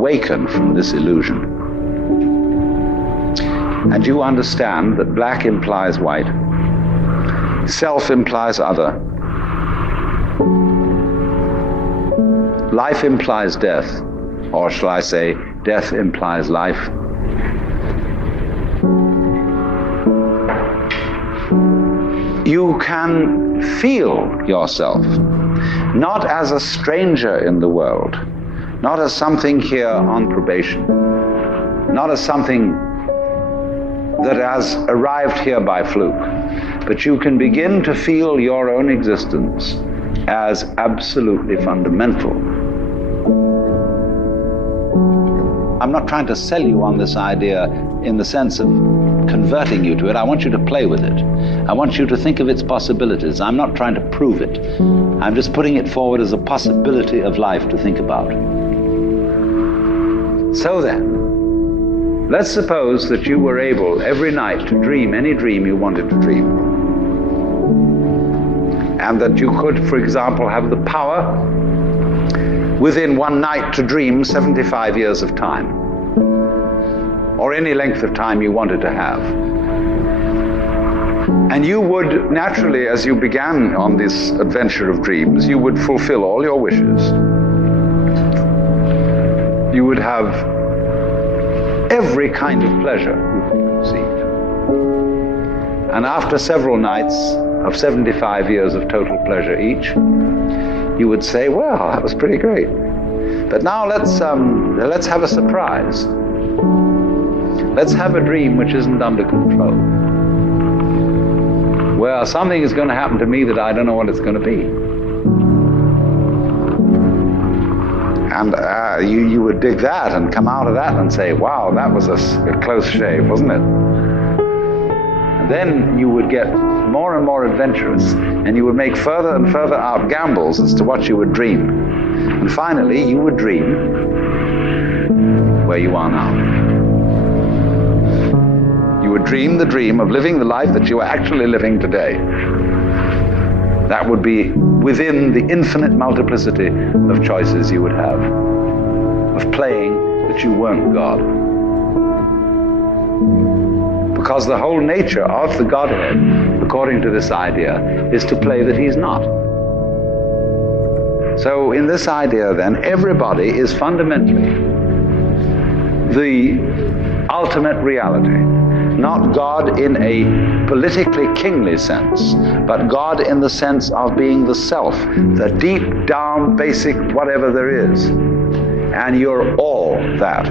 awaken from this illusion. And you understand that black implies white, self implies other, life implies death, or shall I say, death implies life. You can feel yourself not as a stranger in the world, not as something here on probation, not as something that has arrived here by fluke, but you can begin to feel your own existence as absolutely fundamental. I'm not trying to sell you on this idea in the sense of converting you to it. I want you to play with it. I want you to think of its possibilities. I'm not trying to prove it. I'm just putting it forward as a possibility of life to think about. So then, let's suppose that you were able every night to dream any dream you wanted to dream. And that you could, for example, have the power within one night to dream 75 years of time, or any length of time you wanted to have. And you would naturally, as you began on this adventure of dreams, you would fulfill all your wishes. You would have every kind of pleasure you could conceive. And after several nights of 75 years of total pleasure each, you would say, well, that was pretty great. But now let's have a surprise. Let's have a dream which isn't under control. Well, something is going to happen to me that I don't know what it's going to be. And you would dig that and come out of that and say, wow, that was a close shave, wasn't it? And then you would get more and more adventurous, and you would make further and further out gambles as to what you would dream. And finally, you would dream where you are now. You would dream the dream of living the life that you are actually living today. That would be within the infinite multiplicity of choices you would have, of playing that you weren't God. Because the whole nature of the Godhead, according to this idea, is to play that he's not. So in this idea then, everybody is fundamentally the ultimate reality. Not God in a politically kingly sense, but God in the sense of being the self, the deep down basic whatever there is. And you're all that,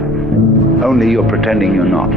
only you're pretending you're not.